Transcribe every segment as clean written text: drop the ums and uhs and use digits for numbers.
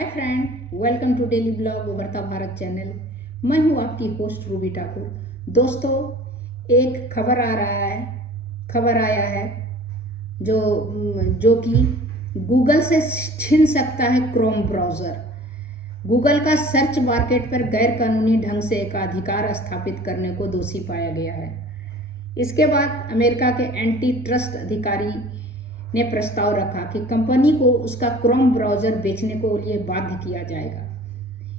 Hi friend, welcome to daily blog उभरता Bharat channel. मैं हूं आपकी होस्ट रूबी ठाकुर। दोस्तों, एक खबर आया है जो कि गूगल से छीन सकता है क्रोम ब्राउज़र। गूगल का सर्च मार्केट पर गैर कानूनी ढंग से एकाधिकार स्थापित करने को दोषी पाया गया है। इसके बाद अमेरिका के एंटी ट्रस्ट अधिकारी ने प्रस्ताव रखा कि कंपनी को उसका क्रोम ब्राउज़र बेचने को लिए बाध्य किया जाएगा।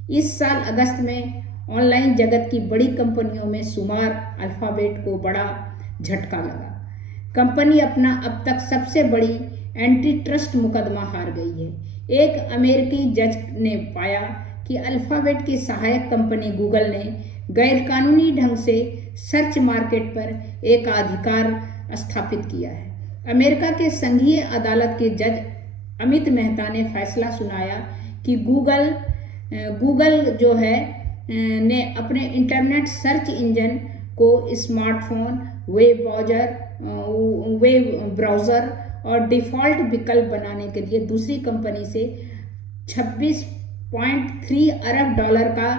इस साल अगस्त में ऑनलाइन जगत की बड़ी कंपनियों में शुमार अल्फाबेट को बड़ा झटका लगा। कंपनी अपना अब तक सबसे बड़ी एंटी ट्रस्ट मुकदमा हार गई है। एक अमेरिकी जज ने पाया कि अल्फाबेट की सहायक कंपनी गूगल ने गैरकानूनी ढंग से सर्च मार्केट पर एकाधिकार स्थापित किया है। अमेरिका के संघीय अदालत के जज अमित मेहता ने फैसला सुनाया कि गूगल जो है ने अपने इंटरनेट सर्च इंजन को स्मार्टफोन, वेब ब्राउज़र और डिफ़ॉल्ट विकल्प बनाने के लिए दूसरी कंपनी से 26.3 अरब डॉलर का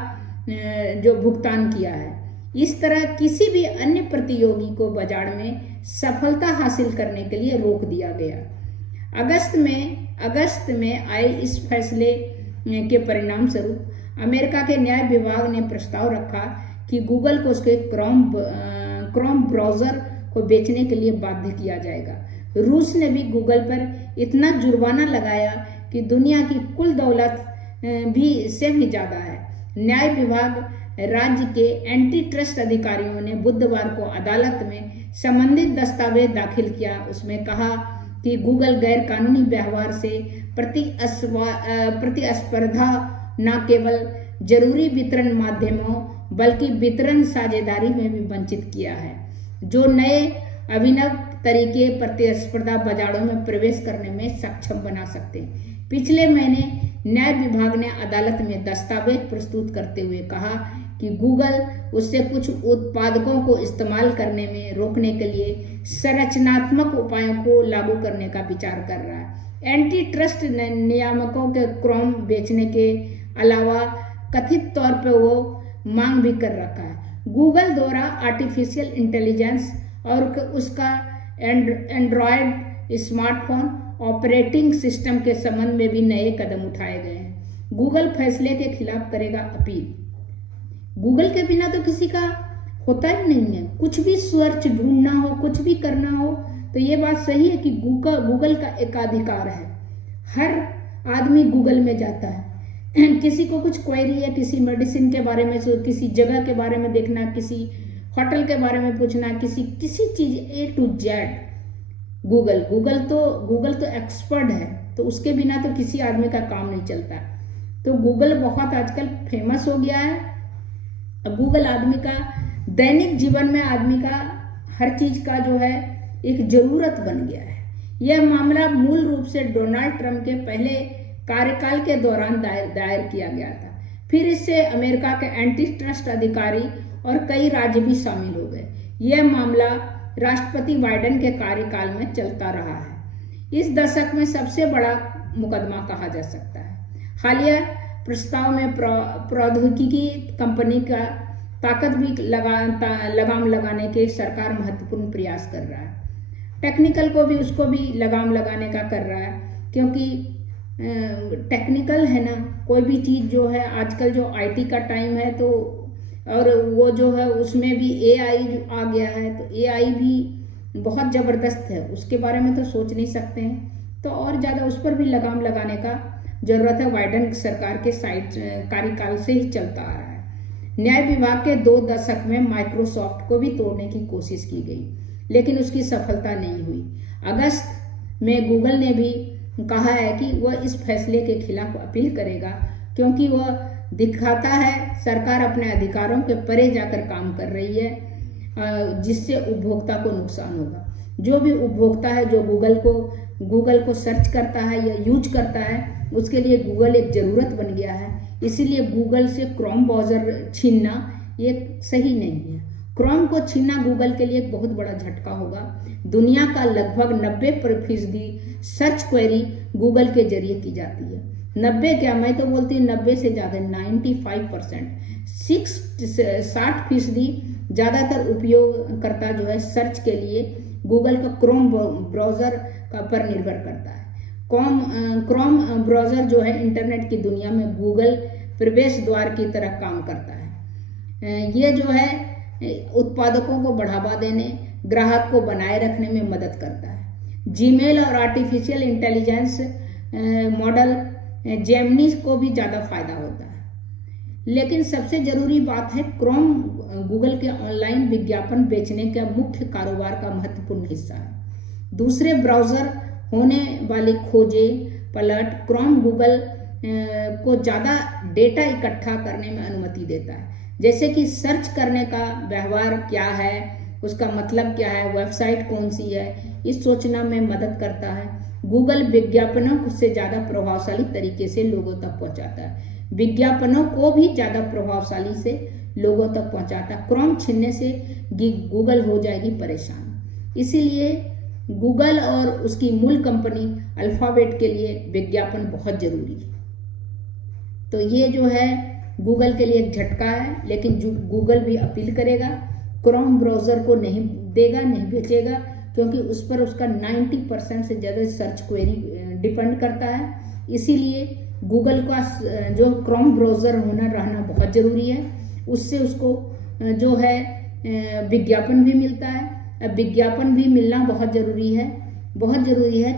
जो भुगतान किया है। इस तरह किसी भी अन्य प्रतियोगी को बाजार में सफलता हासिल करने के लिए रोक दिया गया। अगस्त में आए इस फैसले के परिणाम स्वरूप अमेरिका के न्याय विभाग ने प्रस्ताव रखा कि गूगल को उसके क्रोम ब्राउज़र को बेचने के लिए बाध्य किया जाएगा। रूस ने भी गूगल पर इतना जुर्माना लगाया कि दुनिया की कुल दौलत से भी ज़्यादा है। न्याय विभाग राज्य के एंटी ट्रस्ट अधिकारियों ने बुधवार को अदालत में संबंधित दस्तावेज दाखिल किया। उसमें कहा कि गूगल गैर कानूनी व्यवहार से प्रतिस्पर्धा न केवल जरूरी वितरण माध्यमों बल्कि वितरण साझेदारी में भी वंचित किया है, जो नए अभिनव तरीके प्रतिस्पर्धा बाजारों में प्रवेश करने में सक्षम बना सकते हैं। पिछले महीने न्याय विभाग ने अदालत में दस्तावेज प्रस्तुत करते हुए कहा कि गूगल उससे कुछ उत्पादकों को इस्तेमाल करने में रोकने के लिए संरचनात्मक उपायों को लागू करने का विचार कर रहा है। एंटी ट्रस्ट नियामकों के क्रोम बेचने के अलावा कथित तौर पर वो मांग भी कर रखा है। गूगल द्वारा आर्टिफिशियल इंटेलिजेंस और उसका एंड्रॉयड स्मार्टफोन ऑपरेटिंग सिस्टम के संबंध में भी नए कदम उठाए गए हैं। गूगल फैसले के खिलाफ करेगा अपील। गूगल के बिना तो किसी का होता ही नहीं है। कुछ भी सर्च ढूंढना हो, कुछ भी करना हो, तो ये बात सही है कि गूगल का एकाधिकार है। हर आदमी गूगल में जाता है। किसी को कुछ क्वेरी है, किसी मेडिसिन के बारे में, किसी जगह के बारे में देखना, किसी होटल के बारे में पूछना, किसी चीज़ A to Z, गूगल तो एक्सपर्ट है, तो उसके बिना तो किसी आदमी का काम नहीं चलता। तो गूगल बहुत आजकल फेमस हो गया है। गूगल आदमी का दैनिक जीवन में आदमी का हर चीज़ का जो है एक ज़रूरत बन गया है। यह मामला मूल रूप से डोनाल्ड ट्रंप के पहले कार्यकाल के दौरान दायर किया गया था। फिर इससे अमेरिका के एंटी ट्रस्ट अधिकारी और कई राज्य भी शामिल हो गए। यह मामला राष्ट्रपति बाइडेन के कार्यकाल में चलता रहा है। इस दशक में सबसे बड़ा मुकदमा कहा जा सकता है। हालिया प्रस्ताव में प्रौद्योगिकी कंपनी का ताकत भी लगाम लगाने के सरकार महत्वपूर्ण प्रयास कर रहा है। टेक्निकल को भी उसको भी लगाम लगाने का कर रहा है, क्योंकि टेक्निकल है ना, कोई भी चीज़ जो है आजकल जो IT का टाइम है, तो और वो जो है उसमें भी AI आ गया है, तो AI भी बहुत ज़बरदस्त है। उसके बारे में तो सोच नहीं सकते हैं, तो और ज़्यादा उस पर भी लगाम लगाने का ज़रूरत है। बाइडेन सरकार के कार्यकाल से ही चलता आ रहा है। न्याय विभाग के 2 दशक में माइक्रोसॉफ्ट को भी तोड़ने की कोशिश की गई, लेकिन उसकी सफलता नहीं हुई। अगस्त में गूगल ने भी कहा है कि वह इस फैसले के खिलाफ अपील करेगा, क्योंकि वह दिखाता है सरकार अपने अधिकारों के परे जाकर काम कर रही है, जिससे उपभोक्ता को नुकसान होगा। जो भी उपभोक्ता है जो गूगल को सर्च करता है या यूज करता है, उसके लिए गूगल एक ज़रूरत बन गया है। इसीलिए गूगल से क्रोम ब्राउज़र छीनना ये सही नहीं है। क्रोम को छीनना गूगल के लिए एक बहुत बड़ा झटका होगा। दुनिया का लगभग 90% सर्च क्वेरी गूगल के जरिए की जाती है। 90 क्या, मैं तो बोलती हूँ 90 से ज़्यादा 95%, 60% ज़्यादातर उपयोगकर्ता जो है सर्च के लिए गूगल का क्रोम ब्राउज़र का पर निर्भर करता है। क्रोम ब्राउज़र जो है इंटरनेट की दुनिया में गूगल प्रवेश द्वार की तरह काम करता है। ये जो है उत्पादकों को बढ़ावा देने, ग्राहक को बनाए रखने में मदद करता है। जीमेल और आर्टिफिशियल इंटेलिजेंस मॉडल जेमिनी को भी ज़्यादा फायदा होता है। लेकिन सबसे ज़रूरी बात है, क्रोम गूगल के ऑनलाइन विज्ञापन बेचने का मुख्य कारोबार का महत्वपूर्ण हिस्सा है। दूसरे ब्राउज़र होने वाली खोजे पलट क्रोम गूगल को ज़्यादा डेटा इकट्ठा करने में अनुमति देता है, जैसे कि सर्च करने का व्यवहार क्या है, उसका मतलब क्या है, वेबसाइट कौन सी है, इस सोचना में मदद करता है। गूगल विज्ञापनों से ज़्यादा प्रभावशाली तरीके से लोगों तक पहुंचाता है, विज्ञापनों को भी ज़्यादा प्रभावशाली से लोगों तक पहुंचाता है। क्रोम छीनने से गूगल हो जाएगी परेशान। इसीलिए गूगल और उसकी मूल कंपनी अल्फाबेट के लिए विज्ञापन बहुत ज़रूरी है। तो ये जो है गूगल के लिए एक झटका है, लेकिन जो गूगल भी अपील करेगा, क्रोम ब्राउज़र को नहीं देगा, नहीं बेचेगा, क्योंकि उस पर उसका 90% से ज़्यादा सर्च क्वेरी डिपेंड करता है। इसीलिए गूगल का जो क्रोम ब्राउज़र रहना बहुत ज़रूरी है। उससे उसको जो है विज्ञापन भी मिलता है। अब विज्ञापन भी मिलना बहुत ज़रूरी है, बहुत ज़रूरी है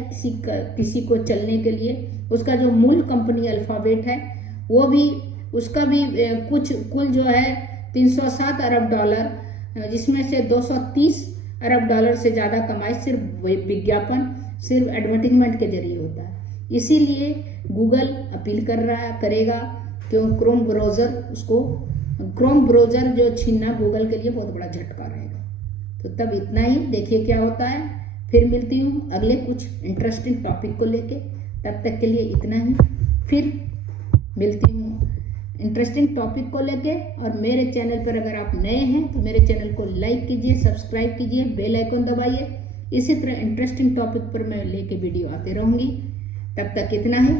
किसी को चलने के लिए। उसका जो मूल कंपनी अल्फ़ाबेट है, वो भी उसका भी कुल जो है $307 अरब, जिसमें से $230 अरब से ज़्यादा कमाई सिर्फ विज्ञापन, सिर्फ एडवर्टीजमेंट के जरिए होता है। इसीलिए गूगल अपील करेगा क्यों क्रोम ब्राउज़र जो छीनना गूगल के लिए बहुत बड़ा झटका रहेगा। तो तब इतना ही, देखिए क्या होता है। फिर मिलती हूँ अगले कुछ इंटरेस्टिंग टॉपिक को लेके। तब तक के लिए इतना ही, फिर मिलती हूँ इंटरेस्टिंग टॉपिक को लेके। और मेरे चैनल पर अगर आप नए हैं तो मेरे चैनल को लाइक कीजिए, सब्सक्राइब कीजिए, बेल आइकन दबाइए। इसी तरह इंटरेस्टिंग टॉपिक पर मैं लेके वीडियो आते रहूँगी। तब तक इतना ही।